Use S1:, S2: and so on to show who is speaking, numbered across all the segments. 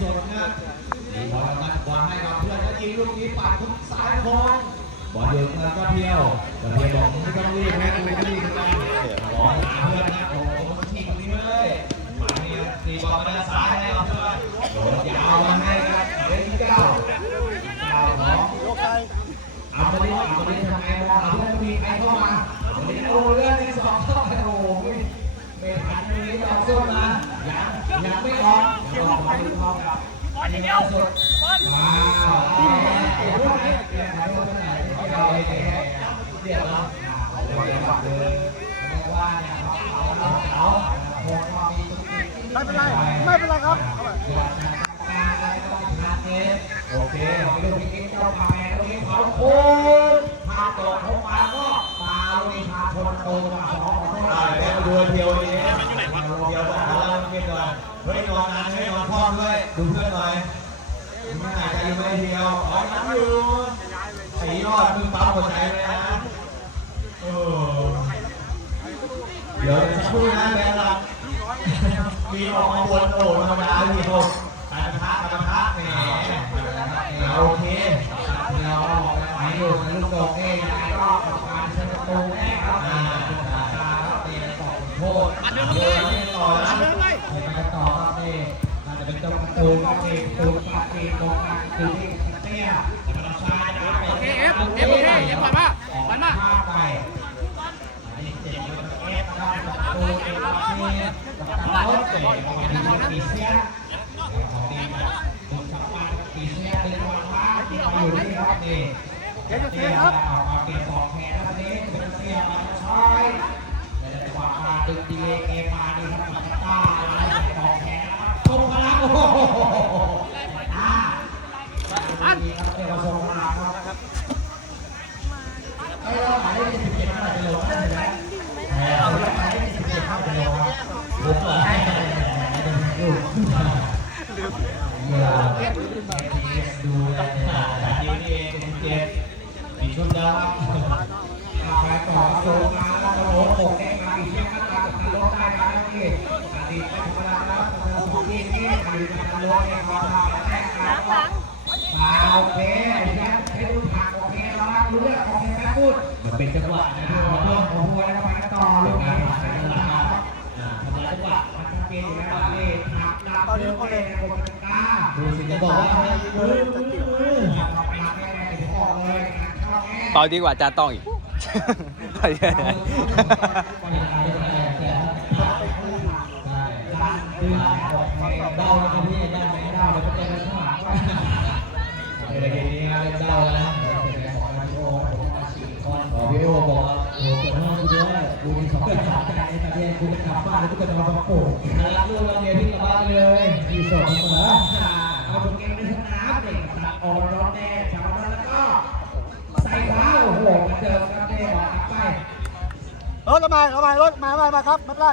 S1: สดนะมีบอลนัดบอลให้กับเพื่อนแล้วยิงลูกนี้ปัดทุกสายโค้งบอลเดียวกันก็เพียวก็เพียวบอกไม่ต้องรีบนะไม่ต้องรีบนะบอลหาเพื่อนนะโอ้โหมันทีตรงนี้เลยมาเนี่ยตีบอลมาด้านซ้ายให้กับเพื่อนโดนยาวมาให้กับเลนที่เก้าเก้าของเอาไปดิเอาไปดิทำไงมองหาเพื่อนมีใครเข้ามาเอาไปดิโอ้เรื่องที่สองเข้าไปโอ้ไม่ไม่ทันตรงนี้ต่อสู้มายังยังไม่ออกยังออกไปเข้ากับอันนี้เอาสุดว้าวเดี๋ยวพวกนี้เดี๋ยวพวกนี้เดี๋ยวเดี๋ยวนะเดี๋ยวเดี๋ยวเลยเรียกว่าเนี่ยเขาเอา
S2: ไม่เป็นไร ไม่เป็นไรครับ
S1: โอเคลูกนี้เจ้าพาแม่ลูกนี้เขาโค้งพาตกเข้ามาก็ปาลูกนี้พาชนโตมาสองของเราแล้วดูเดียวนี้มันอยู่ไหนวะเดียวบอก เราเงียบก่อนเฮ้ยนอนนานให้นอนพ่อด้วยดูเพื่อนหน่อยไม่หายใจอยู่ไม่เดียวอ๋อยังอยู่สียอดมึงปั๊มหัวใจเลยนะโอ้เดี๋ยวจะพูดนะแบงค์ละมีออกมาบนโอ้ธรรมดาพี่โอ้ไปกระทะไปกระทะแหมโอเคเราไปอยู่ในลูกโป่งเองก็ประการเชิญประตูแน่ครับอ่าครับเตะต่อโทษอันเดิมต่อนะไปกันต่ อครับนี่น่าจะเป็นเจ้าประตูครับนี่ประตูปากตีตรงกลางคือที่เตี้ยแต่มันซ้ายนะโอเคเอฟเอฟโอเคเอฟก่อนมาก่อนมาไปเจ็บอยู่กับเอฟครับประตูเอฟครับนี่กับรถเตะของปีเสียของดีนะตรงชับปานปีเสียเป็นวันว่าที่มาอยู่นี่ครับนี่
S2: เดี๋ยวจะเสียครับ
S1: ออกมาเปลี่ยนสองแขนแล้วนี้เป็นเสียมาใช้แต่จังหวะมาดึงดีเอมาดีครับปัตตา โอ้โหอ่าอันนี้ครับเรียกว่าทรงพลังครับไอ้เราหมายเลขสิบเจ็ดเท่าไหร่กิโลครับใช่ไหมเอาเราหมายเลขสิบเจ็ดเท่าไหร่กิโลครับผมเหรอลูกเมื่อดูแลแบบนี้นี่เองสิบเจ็ดมีชุดดาวไปต่อโซมาแล้วก็โหลตกเด้งมาอีกเช่นกันกับการลดได้มาแล้วนี่อดีตเป็นธรรมดา แล้วสองทีมนี้อดีตการลดเนี่ยเขาทำแรกแล้วก็มาโอเคนะให้ดูทางโอเคแล้วนะรู้เรื่องโอเคไหมพูดมันเป็นจังหวะนะขอโทษขอโทษแล้วไปต่อลูกงานผ่านไปแล้วนะครับทำลายจังหวะมันชัดเจนอยู่แล้วนี่ทำตามเรื่องเลยนะผมกล้าดูสิจะบอกว่าเฮ้ยมือมือมือเราไปรับแม่ไปพ่อเลยนะเข้าแม่
S3: เป่าดีกว่าจานต้องอีกเป่าเยอะเลย
S1: เล่นเดาแล้วของมาริโอผมมาสี่คนพี่โอบอกว่าโอ้โหเกิดห้องกูด้วยกูมีสองคนสามใจในประเทศกูจะกลับบ้านแล้วกูจะมาประกบรับลูกเราเมียพี่กลับบ้านเลยพี่ส่งมาเหรอเอาตัวเก่งในสนามเด็กตัดออกร้อนแน่ชาวบ้านแล้วก็ใส่เท้าโอ้โหมันเดิมครับเด้ออกไป
S2: รถทำไมทำไมรถมามามาครับไม่เป็นไร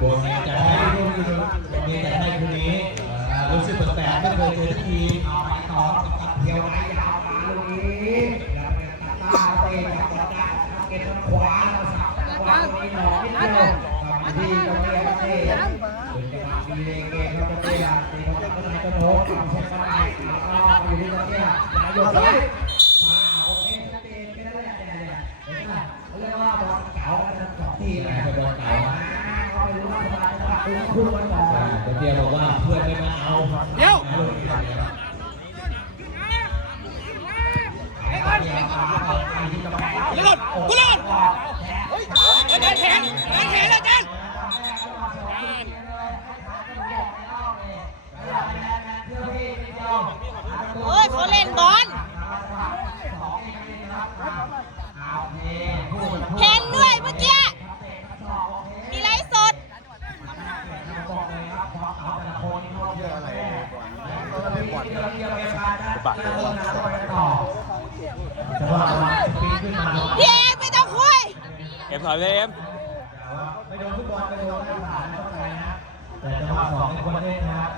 S1: โดนจะให้ลูกโดนจะให้คนนี้รู้สึกแปลกๆไม่เคยเจอทีเอาไปต่อกับตัดเที่ยวไหน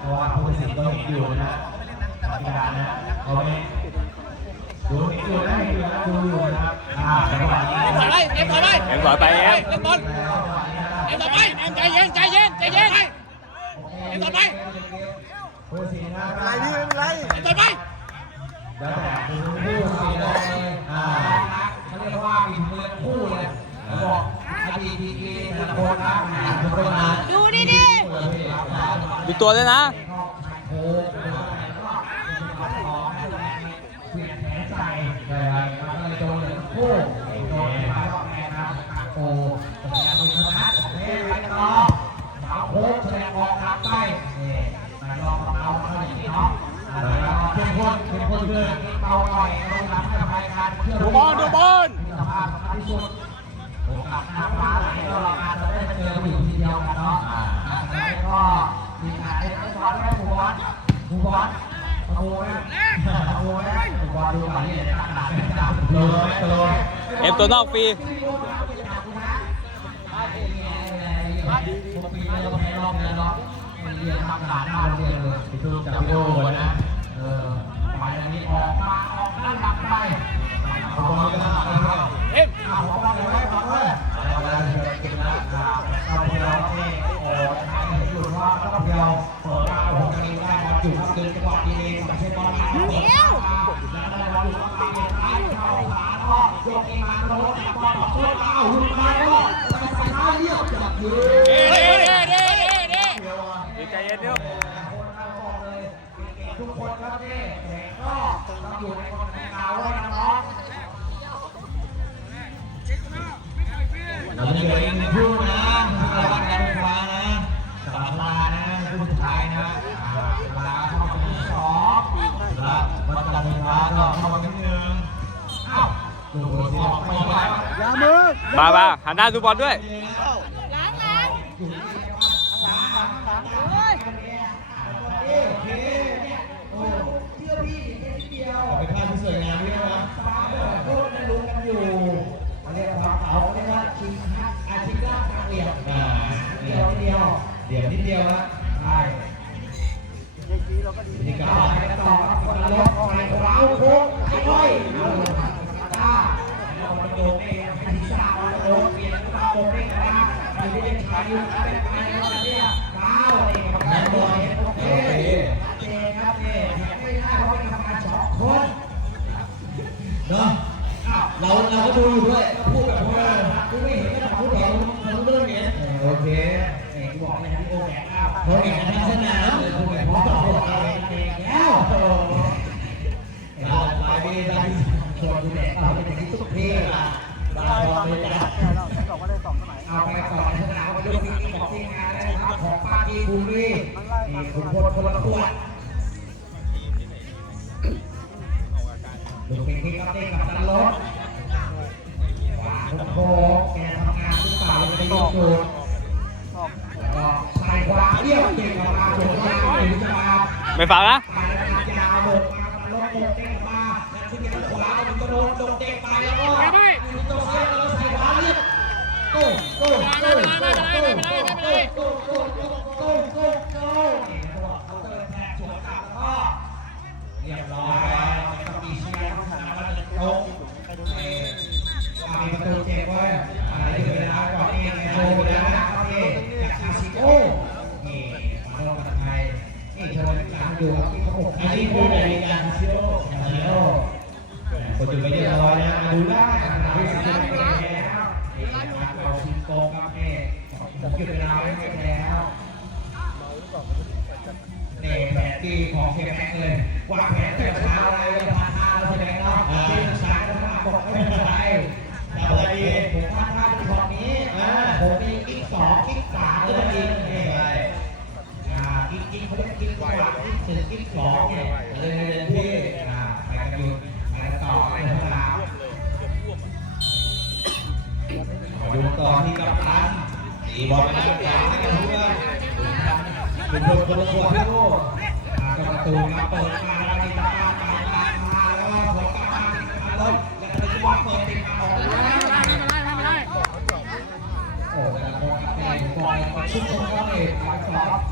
S1: เพราะว่าผู้ตัดสินก็เห็นอยู่นะกีฬานะเขาไม่ดูเห็นอยู่นะเห็นอยู่นะดูอยู่นะครับอ่า
S4: ไปเอ็มถอยไป
S3: เอ็มถอยไปเอ็ม
S4: เล่นบอลเอ็มถอยไปเอ็มใจเย็นใจเย็นใจเย็นเอ็มถอยไป
S1: เบอร์สี่นะ
S2: อะไรนี่เป็นไร
S4: เอ็มถอยไป
S1: แล้วแต่ดูคู่สีเลยอ่าเขาเรียกว่ามีมือคู่เลยบอกอดีตดีๆแต่ละคนนะทุกคนนะ
S3: ดูตัวด้วยนะ
S1: ดูบอลดูบอลผมกับน้ำปลาไหลเราอาจจะได้เจออยู่ทีเดียวกันเนาะแล้วก็ บอลด้เตั
S3: อฟตัวนอกฟรี
S1: เออไปอัวนี้ออกมาออกด้าหลังไปานะคู่สุ
S4: ด
S1: ท้ายนะลาเข้ามาที่สองแล้ววัดการไฟฟ้าก็เข้ามาที่หนึ่งอ้าวดูสิออกไปไหว
S2: อย่ามือ
S3: มามาหันหน้าดูบอลด้วย
S5: ล้างล้างโอ้ย
S1: เป็นภาพที่สวยงามด้วยนะพวกนั้นรู้กันอยู่เขาเรียกว่าเขาเรียกว่าชิงฮักอาชิงล่าสักเหลี่ยมอ่าเดียวเดียวเดียวนิดเดียวนะใช่ นี่ก็ไปต่อคนละรถไปเราโค้งค่อยๆเอาลงมาตาเราไปโดนเองให้ที่สาวโดนเปลี่ยนมาโดนเองนะอยู่ที่เป็นชายอยู่เป็นใครแล้วเนี่ยก้าวเองกับแม่บอยโอเคเจครับเนี่ยไม่ได้เพราะเป็นทำงานสองคนเนาะเราเราก็ดูอยู่ด้วย คุณพลคนละขวดดูเป็นที่กับเต้กับตันรถขวาทุกโค้งแกทำงานหรือเปล่าจะไปยกจูดแล้วก็ใส่ขวาเรียบเก่งกับมาโฉมยาวหรือจะมา
S3: ไม่ฟังนะ
S1: ปแล้วนะยาวหมดมากับรถโค้งเต้กับมาแล้วที่เป็นขวาก็ถึงกระโดดโดดเตะไปแล้วก็อยู่ตรงเสียแล้วใส่ขวาเรียบโก้โก้โก้โก้โก้โก้โก้โก้ ร้อยแล้วก็มีเชียร์เข้ามาแล้วจะมีประตูเจ็บไว้อะไรอยู่เวลาก่อนเองโชว์แล้วนะครับนี่จากคาซิโก้นี่มาลงกับไทยนี่ชว์หลังอยู่ที่เขาบอกอันนี้คือในการคาซิโก้คาซิโก้คนอยู่ไม่เรียบร้อยนะดูได้นะครับที่ซิโก้ไปแล้วนี่มาเอาซิโก้ครับนี่ผมหยุดเวลาไว้แล้วนี่แผนที่ของเชฟแม็กเลยวาแผน เขาจะกินกว่าถึงกินสองเนี่ยเลยเลยพี่อ่าไปกันอยู่ไปกันต่อไปกันต่อดูต่อที่กับร้านตีบอลไปแล้วอยากให้กันรู้ว่าเป็นคนคนละคนที่โลกกับประตูมาเปิดมาแล้วติดตามมาตามมาแล้วก็ผมกลับมาแล้วแล้วก็วางเปิดติดมาออกโอ้แต่ละคนแต่ละคนชุดคนก็เลยมาสอบ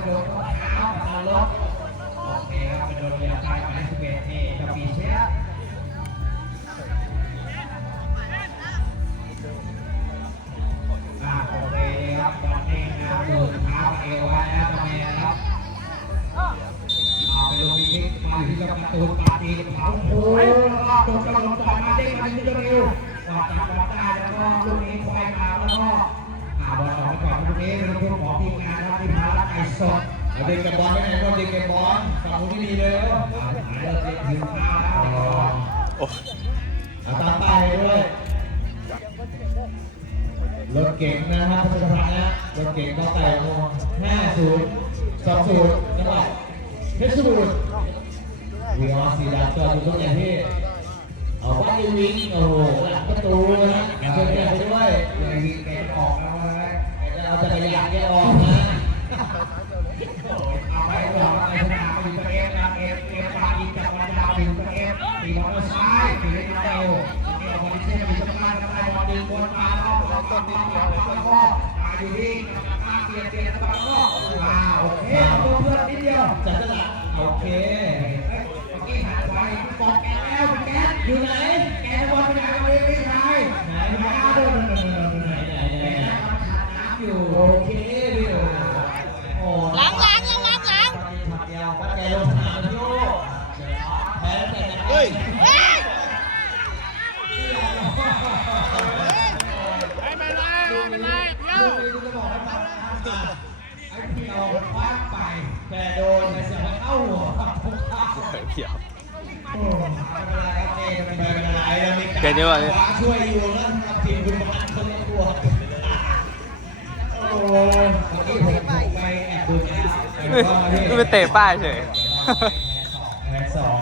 S1: ขาขาโดนเท้าขาลบโอเคครับเป็นโดนเรียกได้หมายสิบเอ็ดนี่จะปีเชียร์อ่ ดเอาเด็กกับบอลไม่ไห
S2: นก็เด็กกับบอลฝั่งนู้นไม่มีเลย
S1: อ่าหายเลยถึงมาแล้ว
S3: โอ้
S2: เอาตามไปด้วยรถเก่งนะครับพัฒนานะรถเก่งก็ไก่โมงห้าศูนย์สองศูนย์จังหวัดเพชรบูรณ์วีออสีดำจอดอยู่ตรงไหนที่ วจั
S1: ดตลาด
S2: โอเค
S1: เมื่อกี้หันไปบอลแกแล้วเป็นแกอยู่ไหน แกบอลไปไหนเอาเองไม่ใช่ไหนมาเดินเดินเดินเดิน
S2: ไหนไหนไหน
S1: น้ำอยู่
S2: โอเคพี่โอ้
S5: หลังหลังระวังหลัง
S2: ทำเดียววัดแกลงสนามนะลูกแพ้แต่เฮ้ย
S5: เฮ้ย
S4: ไม่เป็นไรไม่เป็นไรเดี๋ยว
S2: เขี
S3: ยว
S2: อ้ไม่เป็นไรครับเจไม่เป็นไรเรามี
S3: เกมนี้วะเนี่ย
S2: ช่วยอยู่นะสำหรับทีมคุณประกันคนในตัวโอ้เมื่อกี้ผมไปแอบดูนะแอบดูมาที่
S3: ไปเตะป้ายเฉย
S2: สอง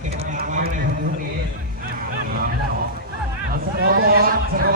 S2: เก็บงาไว้ในคนนู้นนี้เอาสกอร์บอร์ดสกอร์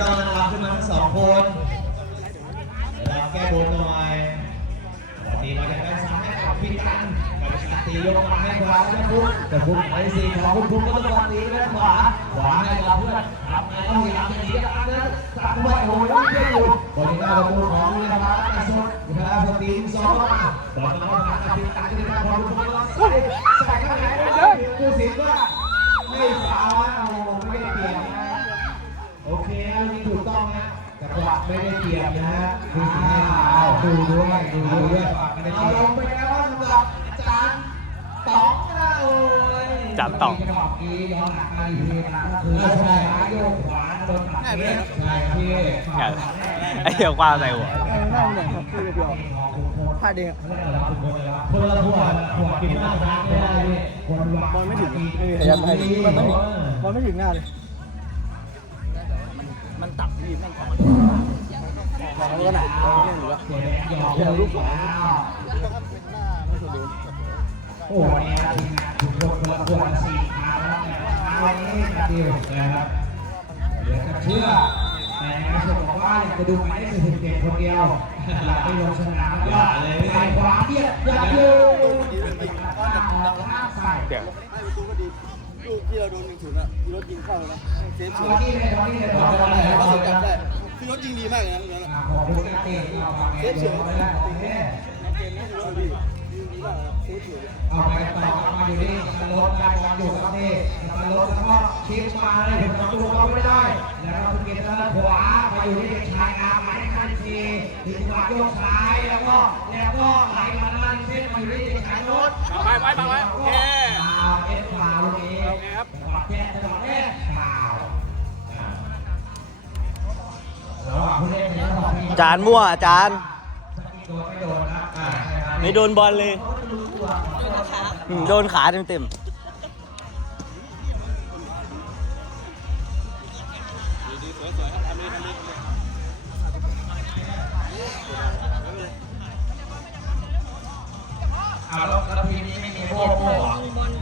S2: ต้องรับขึ้นมาทั้งสองคนรับแก้บนหน่อยปกติเราจะได้ซ้ำให้กับพี่กันกับชาตียกมาให้ขวาแล้วพุกแต่พุกไอ้สี่ของคุณพุกก็ต้องวันนี้ไปขวาขวาให้กับเพื่อนทำไงต้องหลังอย่างนี้ก็ได้ตัดไว้โอ้ยเยอะอยู่วันนี้เราดูของนี่นะครับไอ้สดนะครับสตีนสองมาตอนนี้เราทำกับพี่กันที่ได้พอทุกคนใส่ใส่ข้างไหนเลยผู้สิงก็ไม่ฟาวนะโอ้ไม่ได้เปลี่ยนนะ โอเคอันนี้ถูกต้องนะจังหวะไม่ได้เกี่ยวนะฮะดูสิอ้าวดูด้วยดูด้วยเอาลงไปแล้วสำหรับอาจารย์ต๋องนะโอ้ย
S3: จานต่อง
S1: จังหวะนี้ย้อนหลังมาอีกทีนะถ้าถคือใช่โยกขวาโดนตัดเนี้ยใช่ครับพี่
S2: เนี่ยไอ้เหี้ยกว้างใส่หัว
S3: หน้าเนี่ยครับคือเดียวพลาดเองอะ
S1: คนละหัวหัวกินหน้าร้านไม่ได้พี่คนวาง
S3: บอลไม่ถึงไม่มีใครยัดไปบอลไม่ถึงบอลไม่ถึงหน้าเลย
S6: มันต่ำพี่แม่งต่ำ
S3: บอลก็หนักไม่ถึงแล้ว
S1: เดี๋ยวลูกหลานโอ้ยทีมงานทุกคนคนละคนละสี่ขาแล้วเอานี้กันเดียวนะครับเดี๋ยวจะเชื่อแต่กระทรวงบอกว่าอยากจะดูหมายเลขสิบเจ็ดคนเดียวอยากไปลงสนามก็ไปขวาเดียวอย่าดู
S2: เดี๋ยว
S3: ลูก ที่เราโดนหนึ่งศูนย์อะที่รถยิงเข้านะเซฟสวย
S1: เอาที่เลยเอเลยเอาที่เลย
S3: เขา
S1: เอา
S3: สกัดได้คือรถยิงดีมากเลยนะตรงนั้นอะ
S1: เต้เอเฉยเก
S3: มนี้คือรถดียิงดีมากนะเซฟสวย
S1: เอาไปต่อมาอยู่นี่กันรถได้บอลอยู่กับนี่กันรถแล้วก็ชิปมาเลยถึงประตูเราไม่ได้ แล้วก็เกียร์ขวามาอยู่ที่เด็กชายอาห มายคันทีถึงมาโยกซ้ายแล้วก็แล้วก็ไหลมาด้านเส้นมาอยู่ที่เด็กชายรถ
S6: ไปไปไปไปโอเค
S1: เอาเอสฟาวนี้
S6: โอเคครับ
S1: จังหวะแก้จังหวะแก้ฟาวระหว่างผู้เล่นในระหว่างที่
S2: จานมั่วอาจารย์
S1: โดนไม่โดนนะอ่าใช่ครับ
S2: ไม่โดนบอลเลยอืมโดนขาเต็ม
S1: อ่าแล้วแล้วทีนี้ไม่มีโบ้โบ้เหรอ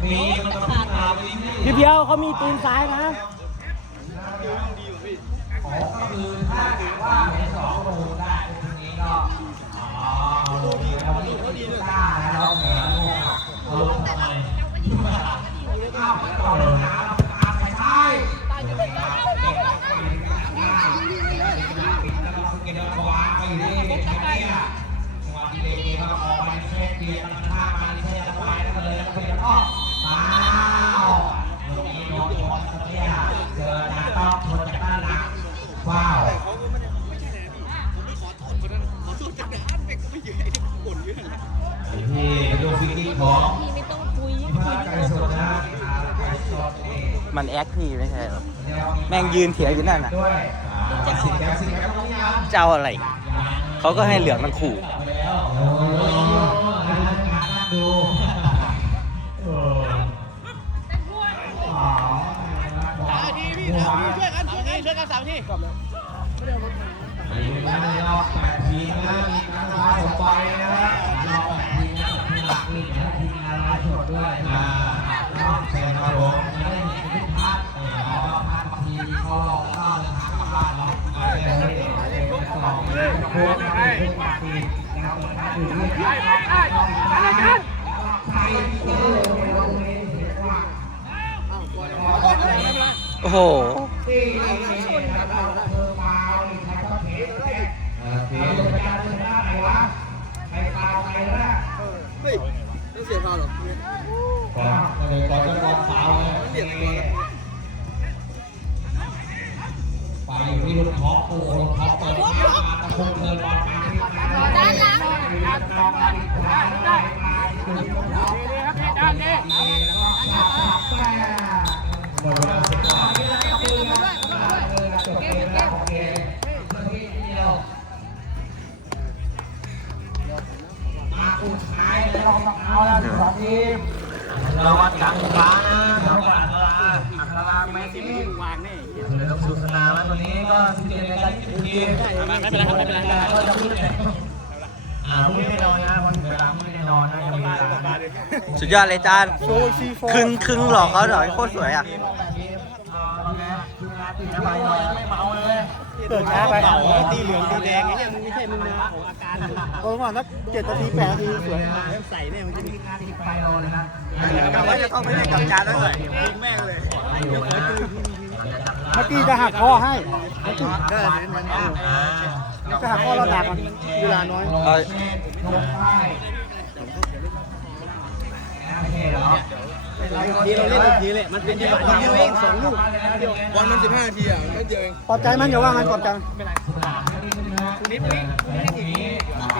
S1: มีมันจะพิจารณาไปนี่
S3: พี่เพียวเขามีตีนซ้ายนะ
S1: อ๋อก็คือถ้าเกิดว่าเหลือสองโลได้ตรงนี้ก็อ๋อโลดีแล้วนี่ก็ดีกล้าแล้วแหมเอาลงทำไมอ้าวต่อเลยนะตามไปซ้ายปิดแล้วก็เก็บขวาไปอยู่ที่แค่นี้จังหวะที่เด็กก็ออกไปเช็คเบียร์มันท่ มัน
S2: แอคทีไม่ใช่หรอแม่งยืนเถียงอยู่นั่นน่ะเจ้าอะไร เขาก็ให้เหลืองมันขู่
S1: ไปแล้วโอ้โหให้พนักงานนั่งดูโอ้อ๋อ
S6: สามทีพี่สามทีช่วยกันช่วยกันช่วยกันสามที
S1: มีในรอะไปนะครับรอบแปดทีมนะทีมหลักนี่เดี๋ยวทีมงานไลฟ์สดด้วย โอ้
S2: โห
S1: สุด
S3: ยอ
S1: ดเลยจา
S6: นครึ่
S1: ง
S2: ครึ่งหลอกเขาหน่อยโคตรสวยอะ
S3: เกิดช้าไป
S6: ตีเหลืองตีแดงไอ้เนี่ยมึงไม่ใช่มึงนะของอาการ
S3: โอ้ยก่อนสักเจ็ดนาทีแปดนาทีสวย
S6: ใส่เนี่ยมันจะมี
S2: กะว่าจะต้องไปเล่นกับจานแล้วเลย
S6: แม่งเลย
S3: เมื่อกี้จะหักคอให้เมื่อกี้จะหักคอเราดักมันเวลาน้อย
S6: ทีเราเล่นทีเลยมันเป็นจังหวะที่เองสองลูก
S3: บอลมันสิบห้านาทีอะไม่เยอะปลอบใจมันอย่าว่ามันปลอบใจมัน
S6: นิดนิด